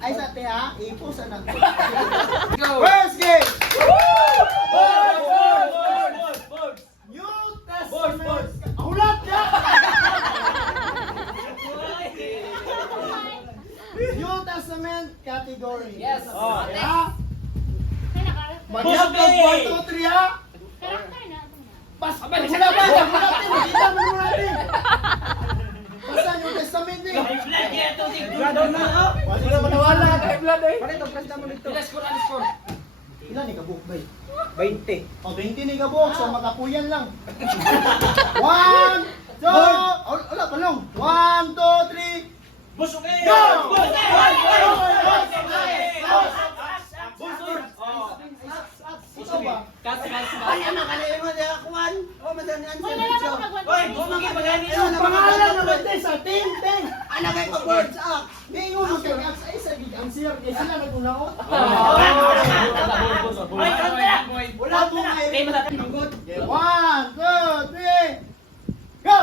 Ay sa te ha, ipusa na. Go! First game! Board! New Testament. Hulat ka! New Testament category. Yes! Oh, Next. ha? Push Mag-up me! 1, 2, 3 ha? Karakter na. Pas, wala ba? Hulat din, kita mo natin. Basta New Testament eh. Wala manawala. Ilan ni kabuk bay? 20. O 20 ni kabuk, so makapuyan lang. 1, 2, wala pa lang. 1, 2, 3. Busog eh! Go! Ikaw ba? Ay, ano ka na yung mga kuwan? O, madami ang Wala na ako nagwag. Ang pangalan naman din sa team, ting. Ano kayo ka birds up? Hindi mo mag-ax ay sa ang sir, kaya sila naguna ko. Wala po ngayon. 1, 2, 3. Go!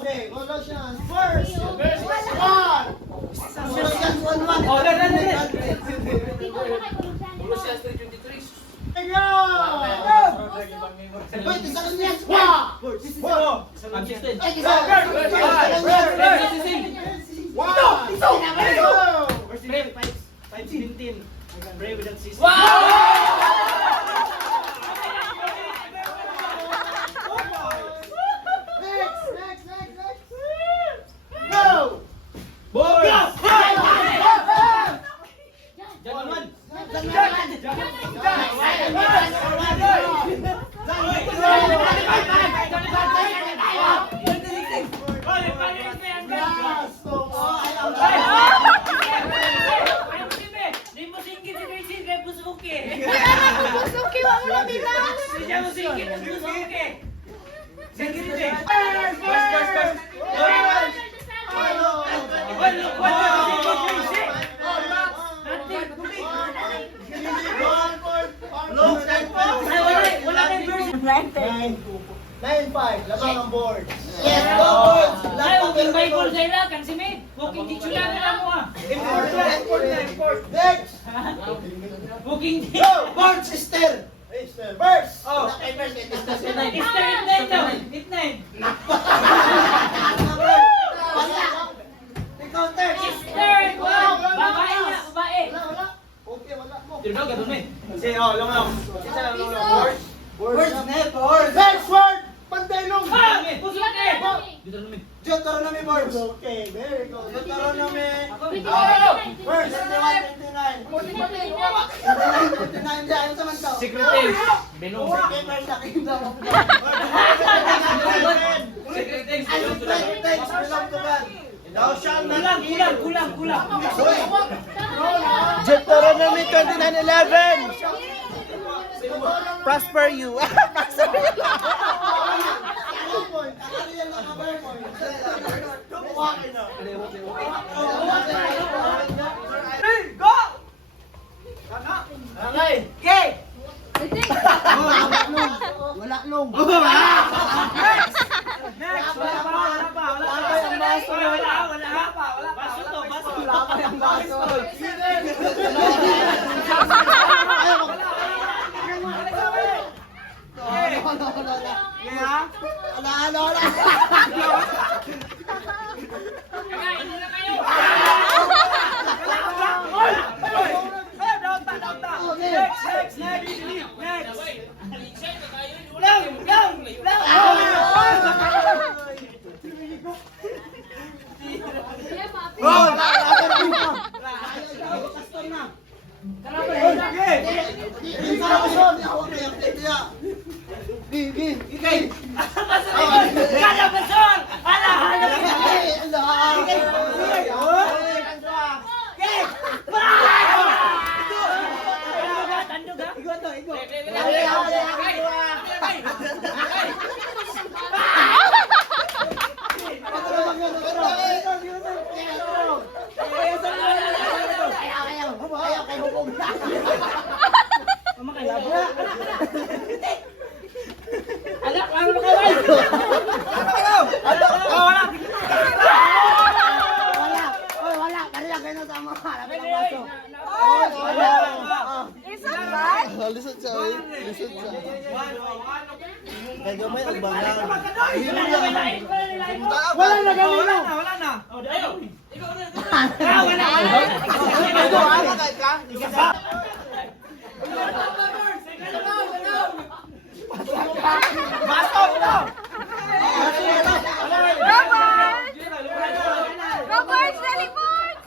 Okay, Colossians first. One. Colossians 1:1. Wait, isa lang yan. Nine, 5. Labang ang board. Yes, go birds. Walking Bible sa ila, kan si Med. Walking dictionary na mo ah. Next. Walking Go! Birds, sister. Verse. Oh. Midnight daw. Midnight. Counter. Third one. Babae na, babae. Wala. Okay, wala mo. Tirdo ka dun eh. Birds, net, birds. Next word. Pandaylong. Pusok eh. Deuteronomy. Deuteronomy birds. Okay, very good. Deuteronomy. Verse. 21, 29. 29 dyan. Ano naman to? Secret Things. Venom. Okay, verse na kingdom of God. Secret Things. And the great things belong to God. Thou shalt not Kulang. Deuteronomy 29:11. Prosper you. Wala long. Kada basur! Ala! Tandog ha? Ala, ano ka ba? Wala. Kaya kayo na sama. Lisod siya, oy. Lisod siya. Kaya gamay ang bangal. Wala na ganun. Wala na. Robert, teleport!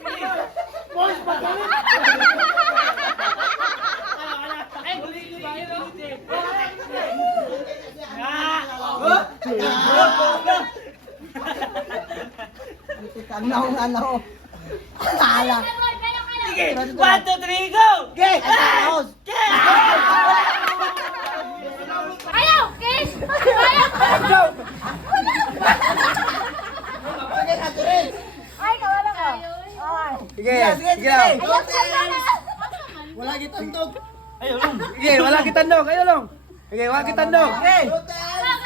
Ano? Tala. Sige, 1, 2, 3, go! Okay, house. Ayaw, kiss! Ayaw! Sige, naturin. Ay, kawala ka. Sige, sige. Wala kitandog. Sige, wala kitandog. Ayo long. Sige, wala kitandog.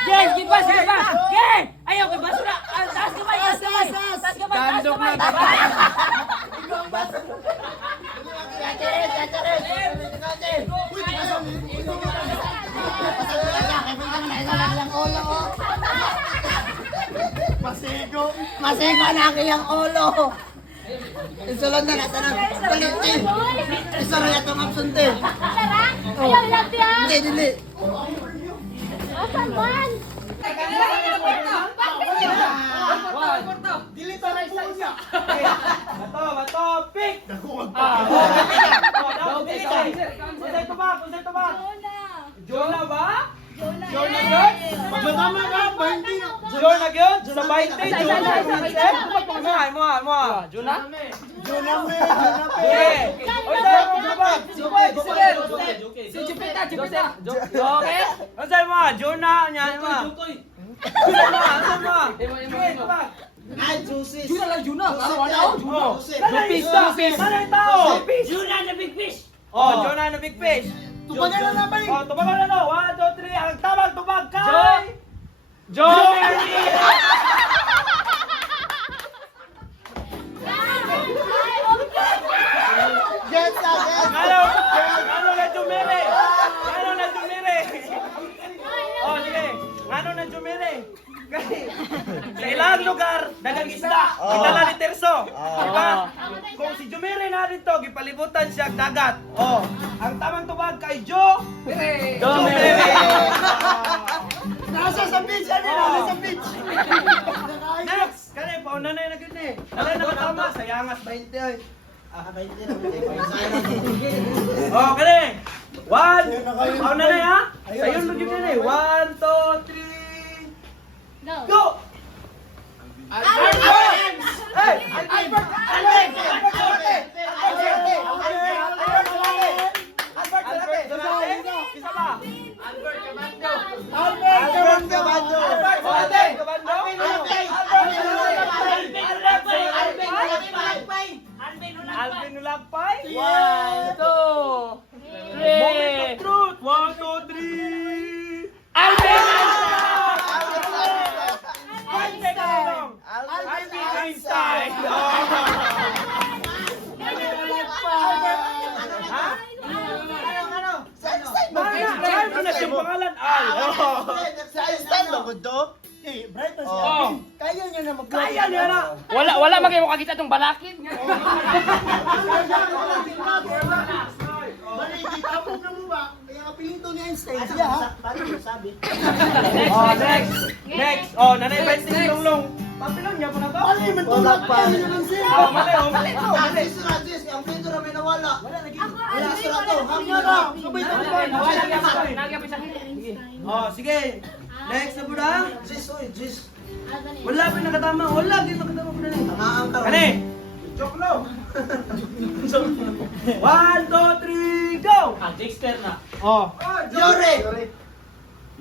Yes, gipas, gipas! Yes! Ayaw, kay basura! Taas kamay, taas kamay! Taas kamay, taas Tandog na. kamay! Masigo na kayang ulo. Isulod na nasa nang baliti. Isara itong absente. Ayaw, lagti ha! Hindi, dili. Asan man? Bato, pick. Unsay tubag? Jonah ba? Jonah yun? Magmatama ka, 20 na. Jonah yun? Sa 20? Jonah? Mo. Jonah? Jonah me. Sige. Unsay mo tubag? Si Jupita, Jupita! Okay? Unsay mo? Jonah nya mo. Unsay mo? Sige, tubag. Ay, juices. Juna lang, Juna! Ano? Oh. Lupis, lupis! Ano yung tao? Juna na big fish! Oh, Jonah na big fish. Tubagan na naman. Oh, tubagan na no. 1, 2, 3. Ang tamang tubag kay... Joey! Yes, yes. Ano na jumere? Ano na jumere? Oh, sige. Ano na jumere? Kasi sa ilang lugar, dagang isda. Kitala ni Terso. Diba? Kung si Jumere na dito, gipalibutan siya ang dagat. Oh, ang tamang tubag kay Jumere. Nasa sa beach, ano? Nasa sa beach. Next! Kani, paunanay na gud ni. Dala na tama sa yangas 20 oy. Oh, kani. 1. Paunanay ha? Sayon mo gud ni. 1, 2, 3. Go! Go! Albert! Hey! Albert! Isa ba? Albert Cabando. Alvin Ulagpay? 1, 2, 3. Three! Truth! 1, 2, 3. Alvin Einstein! Ano na siyang pangalan? Sa Einstein lang to. Eh, bright na siya. Oh. Kaya niya na mag- Kaya niya na! Wala magay mo kakita itong balakid. Maligi, tapos na mo ba? Kaya kapilito ni Einstein siya, ha? Paano mo sabi? Oh, next! Next! Oh, nanay 20 longlong. Apilon niya po na to? Mali, mentulak pa. Oh, mali, oh, mali to, mali. Ang pito na may nawala. Wala na Ako, Wala ano, sila to. Hangyo na. Sabay na ba? Nawala niya pa. Oh, sige. Next na po na. Jis, oy, Jis. Wala pa yung nakatama. Wala dito nakatama po na rin. Tangaan ka. Kani? Joke no. 1, 2, 3, go! Ah, Dexter na. Oh. Yuri.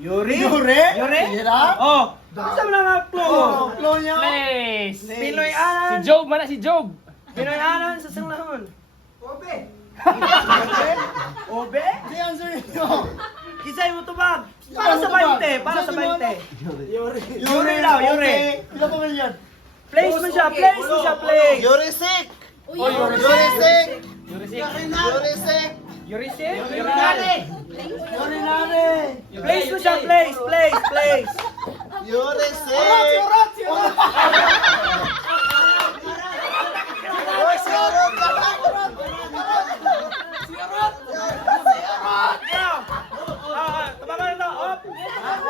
Yuri? Yuri? Yuri? Yura? Oh. Saan mo na nga Oh, flow? flow niya. Place. Pinoy Si Anan. Job, mana si Job. Pinoy Anan sa Sanglahon. Obe. Obe? Si answer niyo. Kisay mo tubag. Para sa 20. Para sa 20. Yuri daw, Yuri. Ilan pa yan? Place mo siya. Place mo siya. Place. Yuri Sik. Uy, Yuri Sik. Yuri Sik. Yuri Sik. Yuri si? Yuri Nare. Place mo siya. Place. Place. Place. Yuri Sik. Oy, si Orot ka na. Tabakan na to. Op. Saan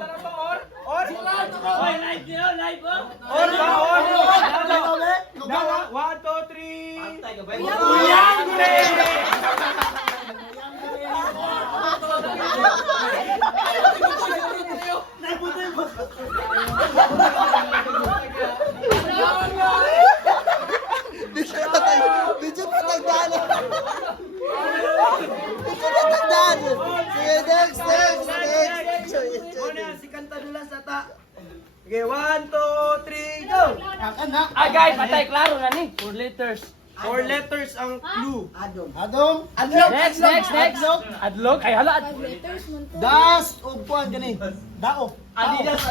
na to? Or? Or? Oy, live nyo, live oh. Or ba? Or? Dala. 1, 2, 3. Uyang Medyo patagdaan. Medyo patagdaan. Sige, next. Una, si Kanta Dulas ata. Okay, 1, 2, 3, go! Ah, guys, patay klaro na ni. 4 letters. 4 letters ang clue. Adong. Next. Adlog. Ay, hala. Das ug kuan gani. Dao. Adidas.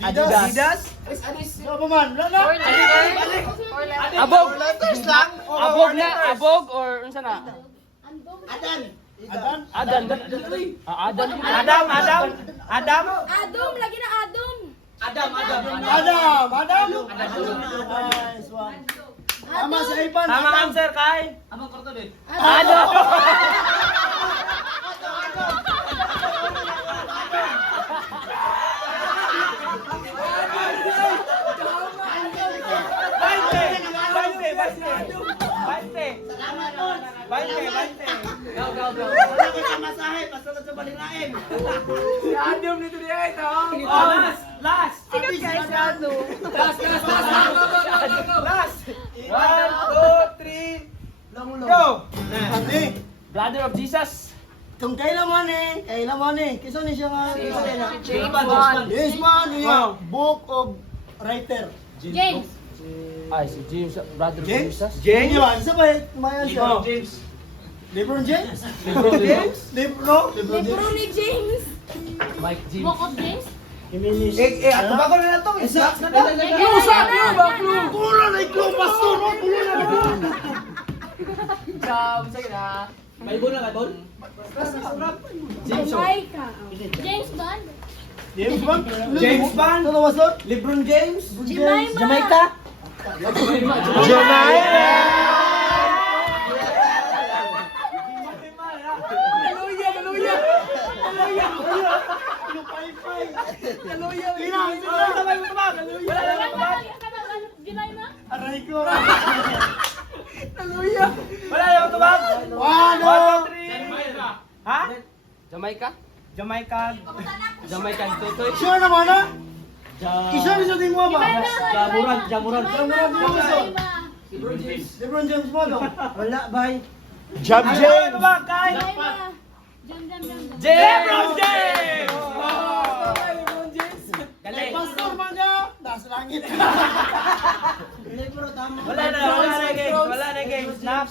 Adidas. Ano pa man? Wala na. Abog. Letters lang. Abog na. Abog or unsa na? Adan. Adan. Ah, Adan. Adam. Adom, lagi na Adom. Adam. Nice one. Tama sa Ipan. Tama answer kay. Adan. Last. Sikat guys. Last. 1, 2, 3. Go. Ani. Brother of Jesus. Kung kailan man Kisa ni siya nga. James man. Wow. Book of Writer. James. Ay, si James, brother of James? Jesus. James. Isa ba? Maya siya. Oh. LeBron James? James. LeBron Lebron ni James. Mike James. Book of James. Jimenez. Ato ba ko na to? Isa. Kulo na iklo, pastor. Kulo na. Jamaica. James Bond. James Bond? James Bond. Ano pastor? LeBron James. Jamaica. Jamaica. Aray ko. Wala na tubag. 1, 2, 3. Ha? Jamaica? Jamaica. Jamaica Totoy. Sure naman ha? Isa rin sa tingin mo ba? Jamuran. LeBron James mo, no? Wala, bye. Jam James. Tubag kay. LeBron James. Galing. Pastor man niya, nasa langit. Wala na game. Wala na game. Snap.